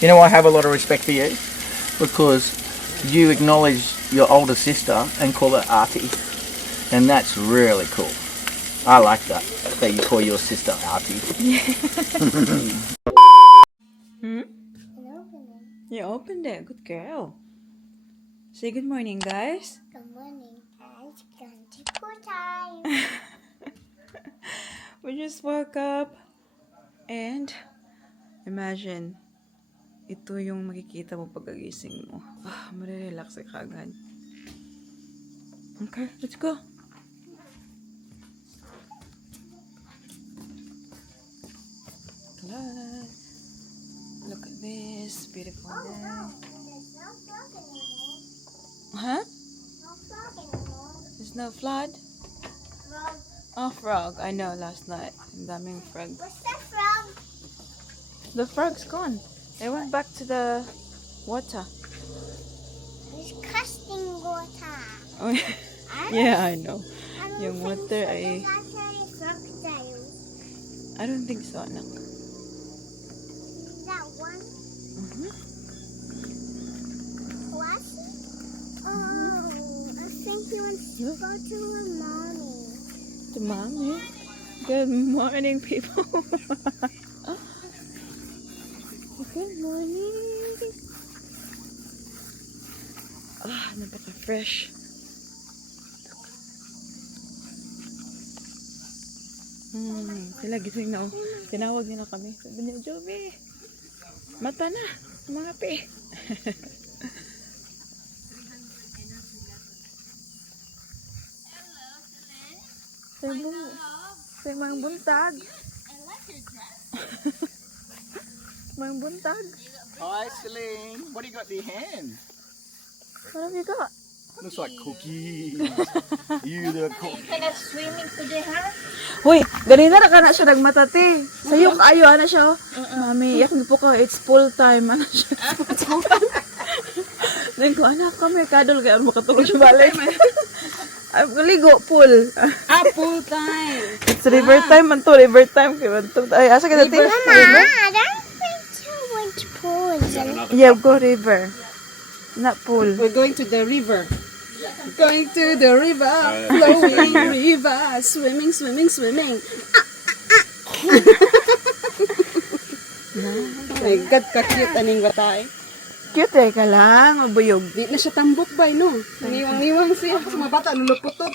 You know, I have a lot of respect for you because you acknowledge your older sister and call her Auntie, and that's really cool. I like that you call your sister Auntie. You opened it. Good girl. Say good morning, guys. Good morning, guys. Going to pool time. We just woke up and imagine, ito yung makikita mo pagkagising mo. Marirelax ka agad. Okay, let's go. Look at this beautiful day. There's no frog anymore. Huh? No frog anymore. There's no flood? Frog. Oh, frog. I know, last night. Ang daming frog. What's the frog? The frog's gone. They went back to the water. It's casting water. Oh, yeah, I know. Yung water ay... I don't think so, anak. That one? What? Oh, I think he wants to go to her mommy. To mommy? Good morning, people. Good morning. Napaka-fresh. Sila gising na, oh. Tinawag nila kami. Sabi niya, Jovi, mata na, mga pe. Say mga buntag. Mga buntag. Hi, Celine. What do you got in your hand? What have you got? Looks like cookies. You the cook. Kind of swimming today, huh? Hoy, ganina na ka na siya nagmatati. Sa'yo kaayo, ano siya? Mami, yak po ka, it's full time. Ano siya? It's full time. Then ko, anak kami, kadol kaya makatulog siya balay. Ay, ligo, pool. Full time. It's river time man to, river time. Ay, asa ka dati? Mama, I don't think you went to pool. Yeah, go river. Not pool. We're going to the river. Going to the river, flowing river, swimming, swimming, swimming. My God, ka-cute aning batay. Cute eh ka lang, mabuyog. Di na siya tambok ba, no? Niwang-niwang siya. Mga bata, luluputot.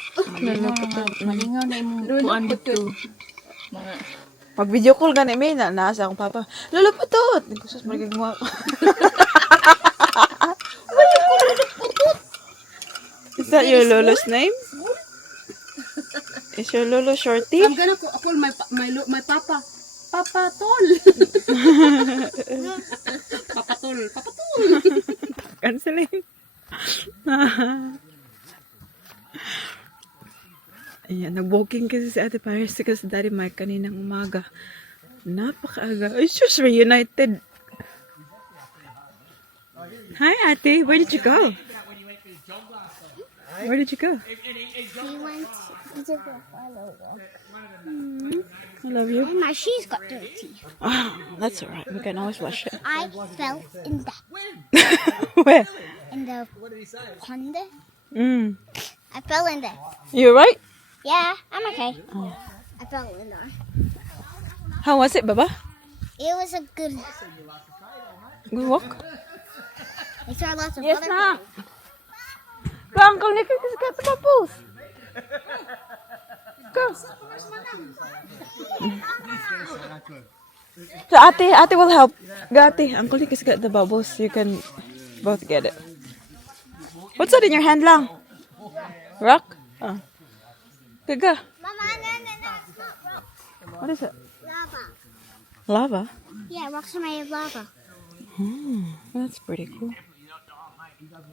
Malingaw na yung Luluputot. Pag video call ka na, may nasa akong papa. Luluputot! Hindi ko sus, magiging Is that your lolo's name? Is your lolo shorty? I'm gonna call my papa. Papa Tol. Papa Tol. Papa Tol. Canceling. Ayan, nag-walking kasi si Ate Paris kasi si Daddy Mike kaninang umaga. Napakaaga. It's just reunited. Hi, Ate. Where did you go? Where did you go? He went to the follow. I love you. And my shoes got dirty. Oh, that's alright. We can always wash it. I fell in the Where? pond. I fell in there. You alright? Yeah, I'm okay. I fell in there. How was it, Baba? It was a good. Good walk? I saw lots of Yes, other ma. people. Go, Uncle Nick has got the bubbles. Go. So, Ate will help. Go, Ate. Uncle Nick has got the bubbles. You can both get it. What's that in your hand, lang? Rock? Oh. Okay, go. Mama, no, it's not rock. What is it? Lava. Lava? Yeah, rocks are made of lava. That's pretty cool.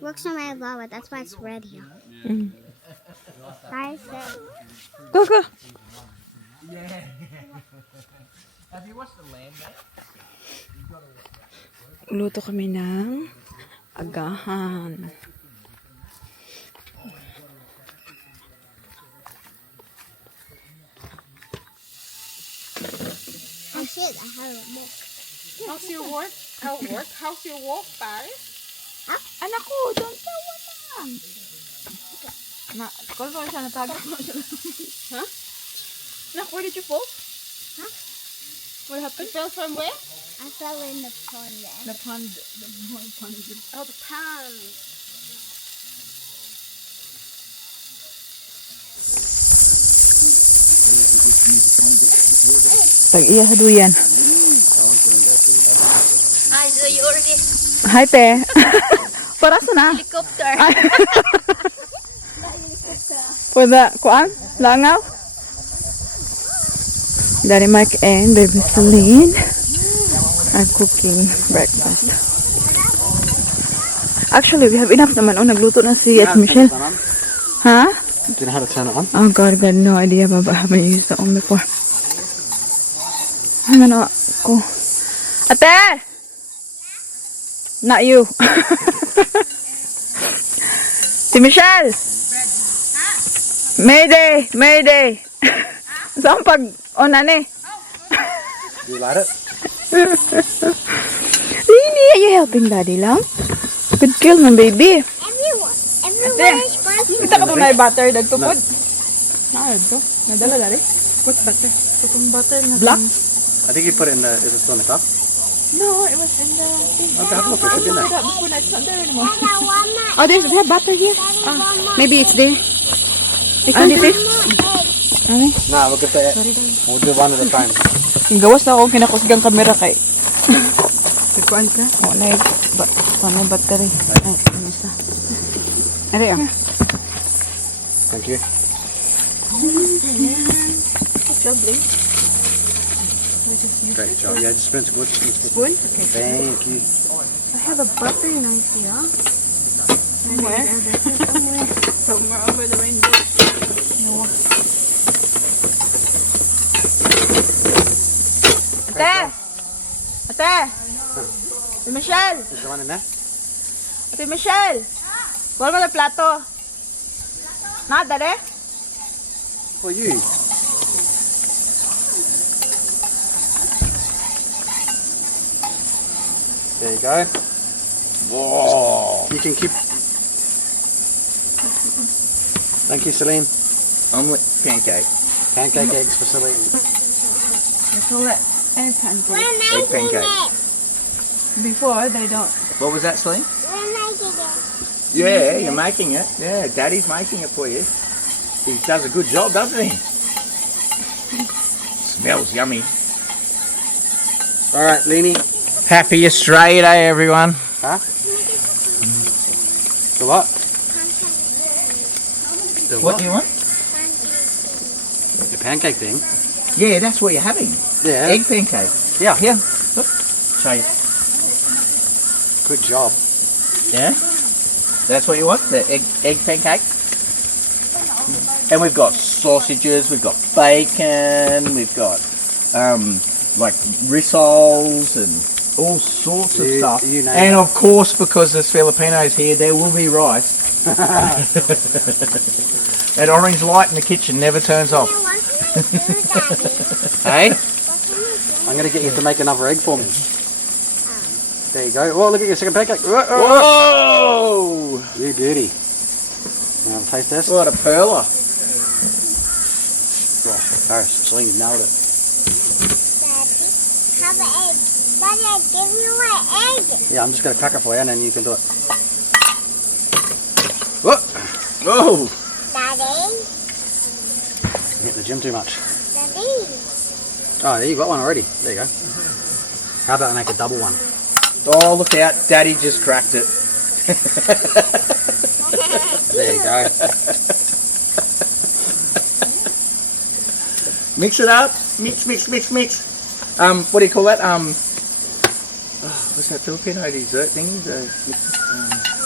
Rocks are made of lava. That's why it's red here. I said. Go, go. Have you watched the land, mate? Luto kami ng agahan. Oh shit, I have a book. How's your work? How what? How's your walk, Paris? Anak ko, don't tawa lang. Na, call mo siya, natagak mo siya. Huh? Nak, where did you fall? Huh? What You happened? fell from where? I fell in the pond. The pond. The pond. Oh, the pond. Pag-iya sa duyan. Hi, so you already Hi, te. Para sa na? helicopter. For the, kuan? Langaw? Daddy Mike and baby Celine are cooking breakfast. Actually, we have enough naman. Oh, nagluto na si Ate Michelle. Huh? Do you know how to turn it on? Oh God, no idea, but I haven't used the oven before. Ay, ano ako? Ate! Not you. Si Michelle! Mayday! Mayday! Saan pag on ani? Do you light it? Lini, are you helping daddy lang? Good girl, my baby. Everyone is going Kita ka tunay butter, dagtupod. Ito. Nadala dali. What butter? Itong butter na. Black? I think you put it in the. Is it still in the cup? No, it was in the thing. Okay, have a look. It should be in there. Before na, it's not there anymore. to Oh, there's we have butter here. Maybe it's there. Dito. Ano? Nah, look at that. We'll do one at a time. Gawas na akong kinakusgang kamera kay. Kuan ka? Oo, na yung battery. Ay, ano isa? Ano yan? Thank you. Great job. Yeah, just spoon's good. Spoon? Okay. Thank you. I have a butter knife here. Where? Somewhere over the rainbow. Ate! Ate! Ate Michelle! Is there one in there? Ate Michelle! Wala mo na plato. Na, dali? For you. There you go. Whoa. You can keep. Thank you, Celine. Omelette pancake. Pancake eggs for Celine. They call it egg pancake. Egg pancake. Before, they don't. What was that, Celine? it. Yeah, you're making it. Yeah, Daddy's making it for you. He does a good job, doesn't he? Smells yummy. All right, Leanie. Happy Australia Day, everyone. Huh? The what? The What do you want? The pancake thing. Yeah, that's what you're having. Yeah. Egg pancake. Yeah. Here. Look. Show you. Good job. Yeah? That's what you want? The egg pancake? And we've got sausages, we've got bacon, we've got like rissoles and all sorts of stuff. You name And it. of course, because there's Filipinos here, there will be rice. That orange light in the kitchen never turns off. Hey? I'm going to get you to make another egg for me. There you go. Oh, look at your second pancake. Whoa! Whoa! You beauty. You want to taste this? What a perler. Oh, Paris, Celine, you nailed it. Have an egg. Daddy, give you an egg. Yeah, I'm just going to crack it for you and then you can do it. Whoa! Whoa! Daddy. You hit the gym too much. Daddy. Oh, there you got one already. There you go. How about I make a double one? Oh, look out. Daddy just cracked it. There you go. Mix it up. Mix, mix, mix, mix. What do you call that? What's that Filipino dessert thing?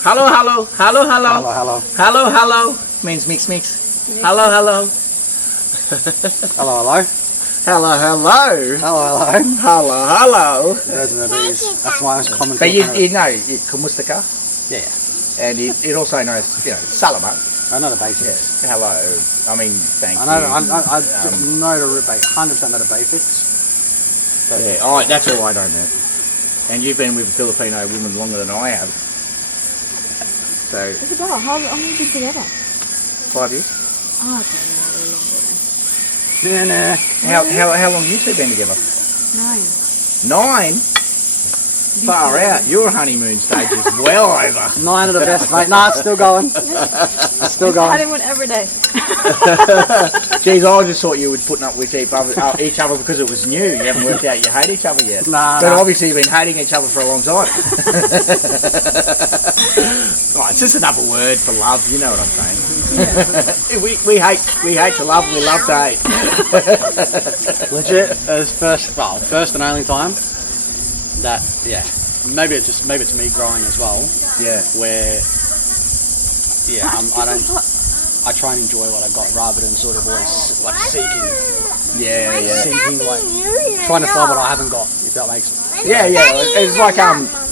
Hello, hello, hello, hello. Hello, hello. Hello, hello. Means mix, mix. Hello, hello. Hello, hello. Hello, hello. Hello, hello. Hello, hello. Those are the bees. That's my most common But you Filipino. know, kumusta ka? Yeah, And it also knows, salama. I know the Yeah. basics. Hello. I mean, thank I know. you. I know the 100% know the basics. Yeah. Oh, that's all I don't know. And you've been with a Filipino woman longer than I have. So, Isabel, how long have you been together? 5 years. Ah, okay, longer. How long have you two been together? 9. 9? Far out. Your honeymoon stage is well over. 9 of the best, mate. Nah, it's still going. It's still going. Honeymoon every day. Jeez, I just thought you were putting up with each other because it was new. You haven't worked out you hate each other yet. Nah, but obviously you've been hating each other for a long time. Oh, it's just another word for love. You know what I'm saying? Yeah. we hate to love. We love to hate. Legit, as first and only time that, yeah, maybe it's me growing as well. Yeah. Where, yeah, I try and enjoy what I got rather than sort of always like seeking, like trying to find what I haven't got. If that makes sense. Yeah. It's like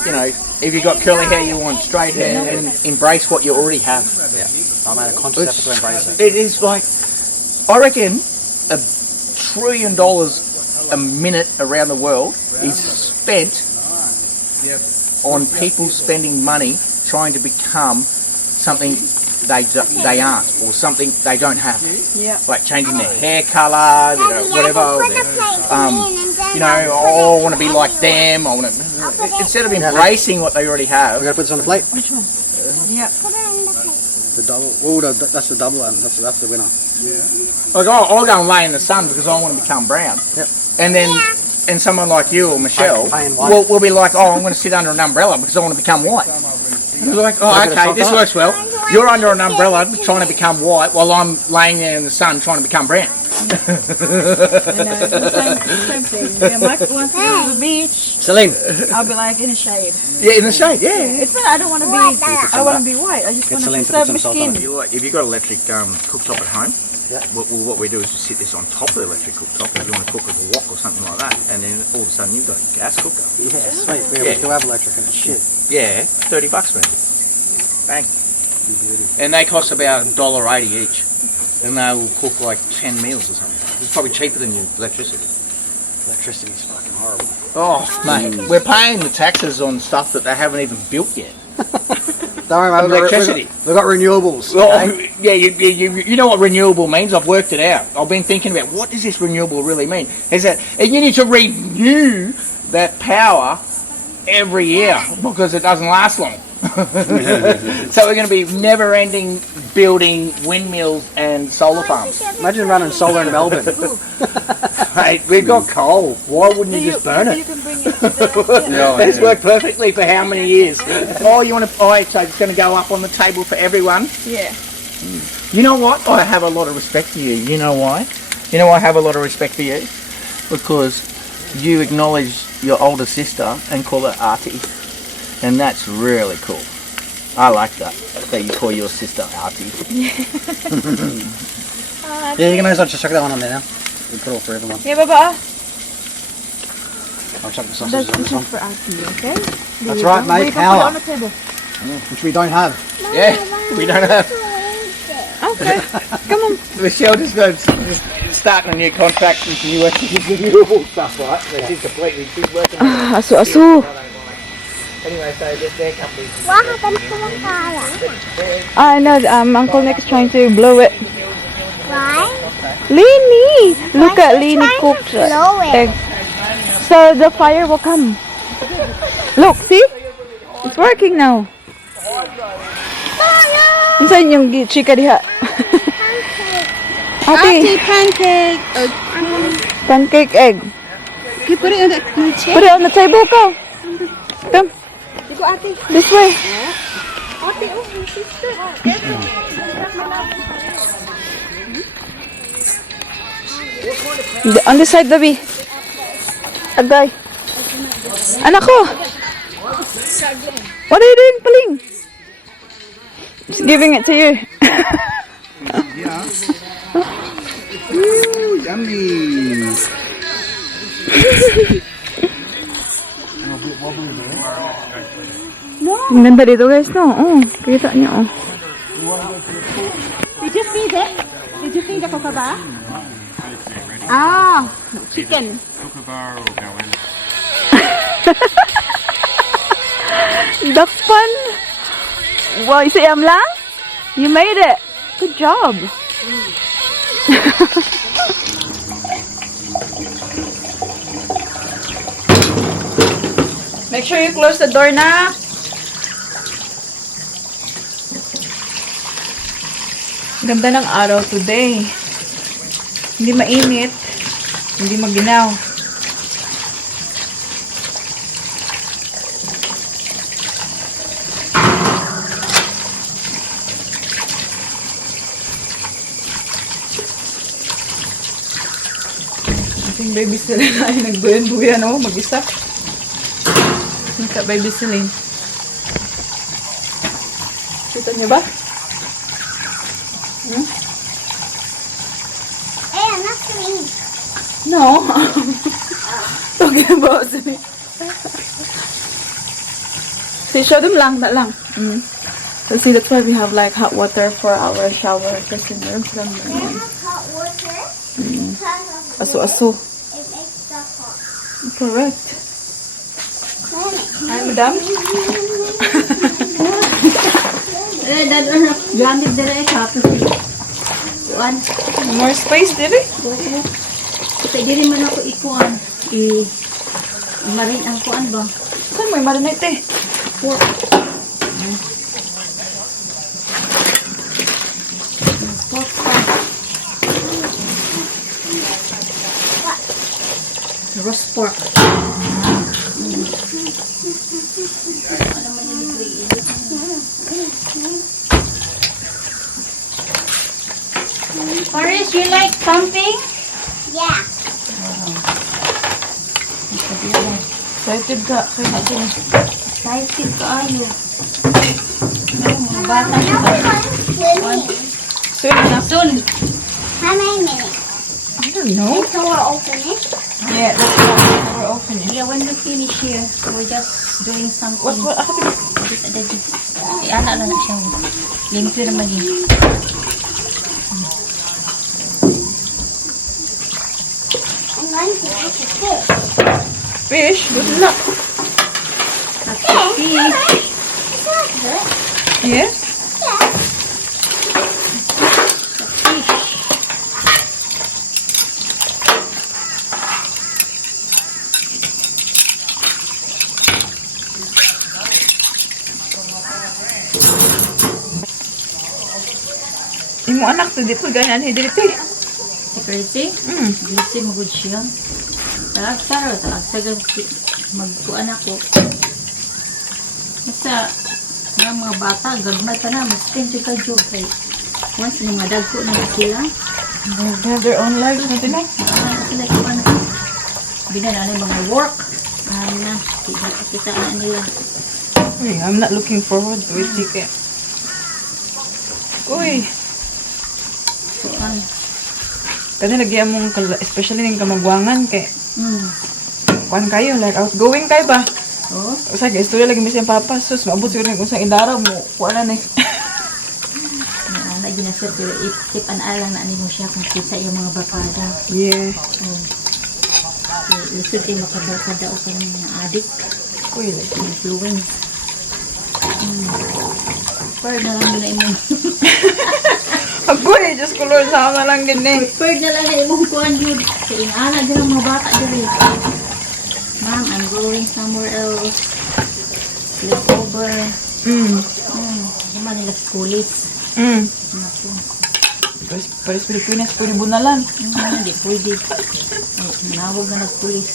you know, if you got curly hair, you want straight hair, and embrace what you already have. Yeah, I made a conscious effort to embrace it. It is like, I reckon, $1 trillion a minute around the world is spent on people spending money trying to become something they aren't, or something they don't have. Yeah. Like changing their hair colour, whatever. You know, oh, I want to be like them. I want to, instead of embracing what they already have. We're gonna put this on the plate. Which one? Yeah. The double. Oh, that's the double one. That's the winner. Like, I'll go and lay in the sun because I want to become brown. Yep. And then, and someone like you or Michelle will be like, oh, I'm going to sit under an umbrella because I want to become white. And they're like, oh, okay, this works well. You're under an umbrella trying to become white while I'm laying there in the sun trying to become brown. Same thing. Yeah, Mike wants to go to the beach. Celine. I'll be like in the shade. Yeah, in the shade, yeah. It's not, I don't want to be white. I just want to preserve my skin. If you've got electric cooktop at home, what we do is just sit this on top of the electric cooktop if you want to cook with a wok or something like that, and then all of a sudden you've got a gas cooker. Yeah, sweet. We still have electric and it's shit. Yeah, $30, man. Bang. And they cost about $1.80 each. And they will cook like 10 meals or something. It's probably cheaper than your electricity. Electricity is fucking horrible. Oh, mate, we're paying the taxes on stuff that they haven't even built yet. Don't worry, mate. Electricity. We've got renewables. Well, yeah, you know what renewable means? I've worked it out. I've been thinking about what does this renewable really mean? Is that and you need to renew that power every year because it doesn't last long. So we're going to be never-ending building windmills and solar farms. Imagine running solar in Melbourne. Mate, we've got coal. Why wouldn't you just burn it? You can bring it to the, It's worked perfectly for how many years? Oh, you want to? Oh, so it's going to go up on the table for everyone. Yeah. You know what? I have a lot of respect for you. You know why? You know I have a lot of respect for you because you acknowledge your older sister and call her Auntie. And that's really cool. I like that you call your sister Auntie. Yeah, you can always just chuck that one on there now. We put all three of them on. Yeah, Baba. I'll chuck the sausages on This this one. is for Auntie, okay? That's right, mate. We can put it Power. on the table. Which we don't have. Yeah, we don't have. Okay, come on. Michelle just starting a new contract with the US renewable stuff, right? So she's working on it. Asu. Anyway, so their company. What happened to the fire? I know, Uncle Nick is trying to blow it. Why? Leanie! Look at Leanie cooked blow it? egg. So the fire will come. Look, see? It's working now. Saan yung chika diha? Ate, pancake. pancake egg. Okay, put it on the chair. Put it on the table, go. Come. This way. On this side, Dabi. Agay. Anak ko. What are you doing, Paling? She's giving it to you. Ooh, yummy. Ang ganda dito, guys, no? Oh, kita niyo, oh. Did you feed it? Did you feed the kookaburra? Ah, chicken. Kookaburra or iguana. Dakpan. Wow, isayam lang? You made it. Good job. Make sure you close the door na. Ganda ng araw today. Hindi mainit. Hindi maginaw. Ating baby Celine ay nagbuyan-buyan mag-isa. Naka baby Celine. Kita niyo ba? Hey, I'm not clean. No. Talking about Celine. See, show them lang, that lang. So see, that's why we have like hot water for our shower. Kasi meron silang I have hot water because of aso-aso. it makes the hot. Correct. Clean it. Hi, madam. Gamit dala eh, tapos kuan. More space, did it? Pwede rin man ako ikuan. Marin ang kuan ba? Saan mo yung marinate eh? Pork. Pork pa. Roast pork. Paris, you like pumping? Yeah. Excited ka. Excited ka ayo. Bata swimming. Soon na. Soon. How many minutes? I don't know. Until we're open it. Yeah, that's why we're opening. Yeah, when we finish here, we're just doing something. What? Ako Ana na siya. Limpyo naman yun. I'm going to take a fish. fish. Good luck. Fish? It's not good. Yeah? Yeah. Imo anak to di po ganyan hidrite. Security? Security magud siya. Tara, sagang magkuan ako. Basta, mga bata, gagmay ka na, mag-spend yung ka-job. Kaya, once yung mga dagko na sila, They have their own lives na tinay. sila kuan na. Binala na yung mga work. Na, kita na nila. Uy, I'm not looking forward to it, Tike. Uy, Kuan. kasi lagyan mong, especially ng kamagwangan, kay, kuan kayo, like outgoing kayo ba? Oh, Usa, guys, tuloy lagi misang papa, sus, maabot siguro ng usang indaraw mo, kuan na eh. na ginasir, pero keep an eye lang na mo siya kung kisa yung mga bakada. Yeah. Lisod kayo makadao ka ng mga adik. Uy, like, Influence. Prepared na lang nila imong. ako eh, just color sa na lang din eh. Prepared na lang na imong kuhan yun. Sa inaala din ang mga bata diri. Ma'am, I'm going somewhere else. Sleepover. Naman nila schoolis. Naku. Paris Pilipinas, pwede bunalan. Hindi pwede. Ay, manawag na nagpulis.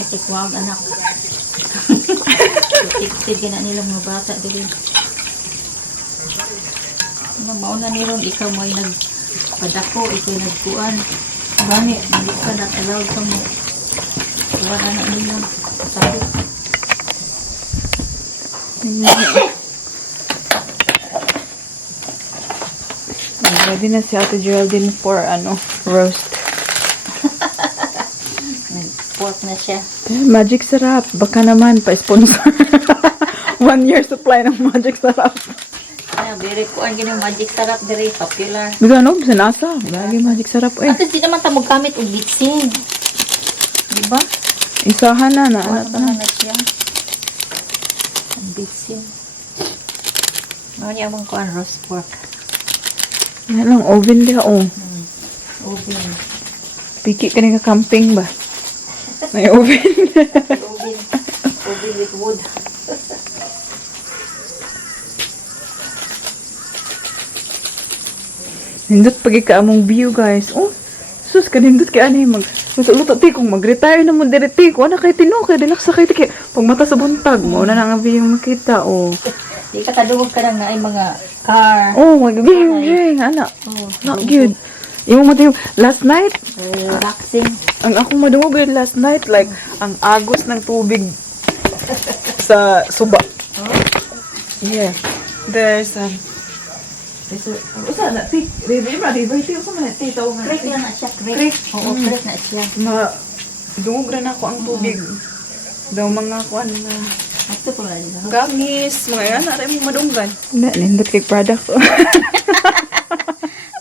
Kasi kuwag anak. Protected ka na nila mga bata diri. Mauna niron, ikaw mo ay nagpadako, ikaw ay nagkuan. Gani, hindi ka not-allowed ka mo. Kuwan anak nila. Tabi. Ready na si Ate Geraldine for roast. Pork na siya. Magic Sarap. Baka naman, pa-sponsor. 1 year supply ng Magic Sarap. Very kuan gini magic sarap diri popular. Biga no, sanasa. Lagi Magic Sarap eh. At di naman ta mo gamit og bitsin. Di ba? Isahan na Kuan anak na na. na siya. bisin. Ano niya mong kuhan, roast pork. Yan lang, oven dia, oh. Oven. Piki ka ka camping ba? May oven. Oven. Oven with wood. Nindot pagi ka among view, guys. Oh, sus, kanindot kay ani mag luto ti kung mag-retire na mo direti ko ana kay tino kay dilak sa kay ti pag mata sa buntag mo na ang view makita, oh. Di ka kadungog ka lang na ay mga car. Oh, mag-view ana. Oh, Not good. Imo mo last night, relaxing. ang akong madungog yun last night, like, ang agos ng tubig sa suba. Yeah. There's usa na ti, river ti usa man ti tawo nga. Creek lang na siya, creek. Oo, creek na siya. Dungog na ako ang tubig. Daw mga kuan nga Ato ko lang dito. gamis, mga ana rin mo madunggan. Na, nindot kay product.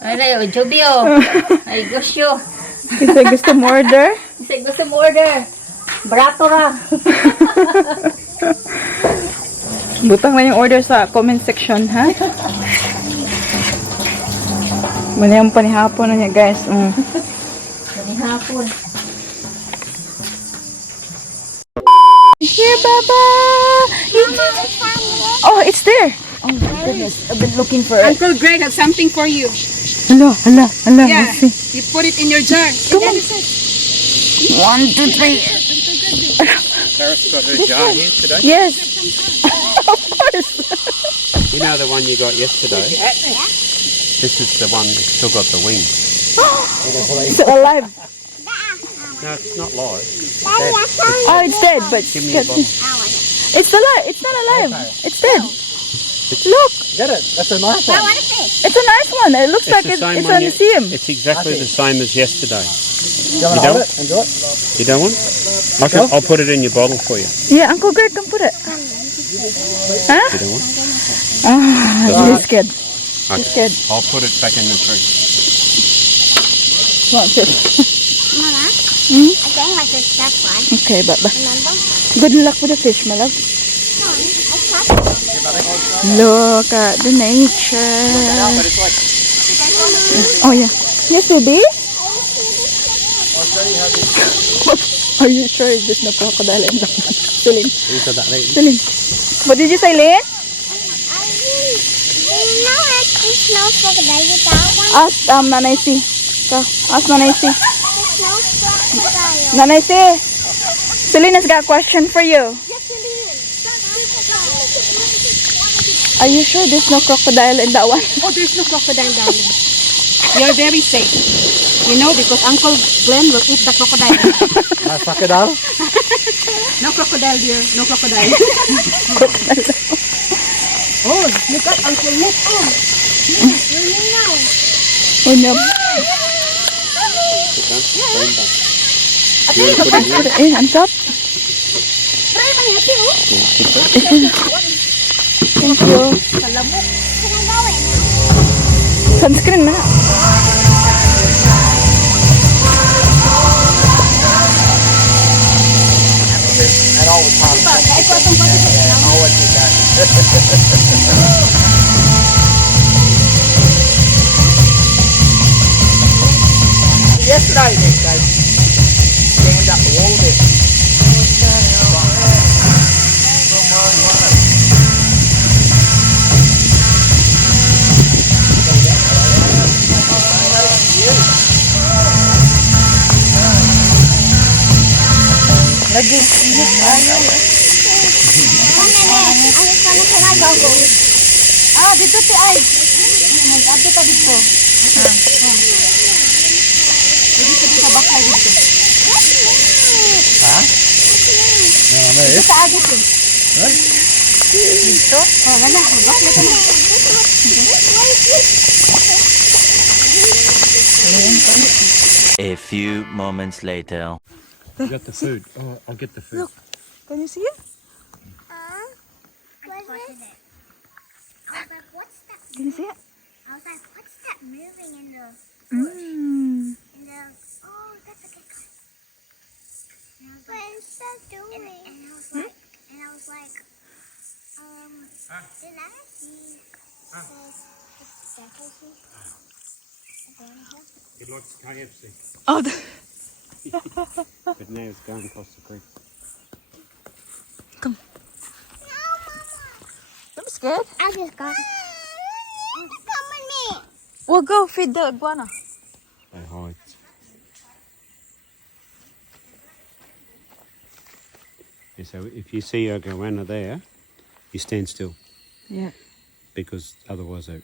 Ay, Jobio. Ay, gusyo. Kasi gusto mo order? Kasi gusto mo order. Barato ra. Butang na yung order sa comment section, ha? Muna yung panihapon na niya, guys. Panihapon. Here, Baba! Oh, it's there! Oh my goodness. I've been looking for it. Uncle Greg has something for you. Hala. Yeah, Let's see. you put it in your jar. Come on. 1, 2, 3. Sarah's got her jar here today. Yes. Of course. You know the one you got yesterday? This is the one that's still got the wings. It's alive. No, it's not live. Oh, it's dead, but Give me a bottle. it's alive. It's not alive. It's dead. Look, Get it? That's a nice one. it's a nice one. It looks like it's a museum. It's exactly the same as yesterday. You want to hold it and do it? You don't want? I'll put it in your bottle for you. Yeah, Uncle Greg can put it. Huh? You don't want? He's scared. Okay. He's scared. I'll put it back in the tree. Come on, sir. Mama, Hmm? I think like this that one. Okay, Baba. Remember? Good luck with the fish, my love. No, I thought Look at the nature. Oh, yeah. Yes, baby? Are you sure there's no crocodile in that one? Celine. Celine. What did you say, Lynn? Do you know that there's no crocodile with that one? Ask Nanay C. Go. Ask Nanay C. There's no crocodile. Nanay C. Celine has got a question for you. Are you sure there's no crocodile in that one? Oh, there's no crocodile, darling. You're very safe. You know, because Uncle Glenn will eat the crocodile. Nice crocodile. No crocodile, dear. No crocodile. Oh, look at Uncle Nick. Oh, no. Put it in on top. Thank you. Sunscreen na. And all the time. Always do that. Yesterday, they stand up the wall there. Ah, dito ti ay. Mag-ato ta dito. Dito sa bakay dito. Ha? Dito sa agit eh. Dito? Oh, wala. Bakit ka na? A few moments later. You got the food. Oh, I'll get the food. Look. Can you see it? What is it? I was like, what's that? Can you see it? I was like, what's that moving in the Mm. in the? Oh, that's a gecko. And I was like, what is that doing? And I was like, The last says it's definitely It likes KFC, Oh, but now it's going across the creek. come. I'm scared. I just got it. Come with me. We'll go feed the iguana. They hide. Yeah, so if you see a iguana there, you stand still Yeah. because otherwise they.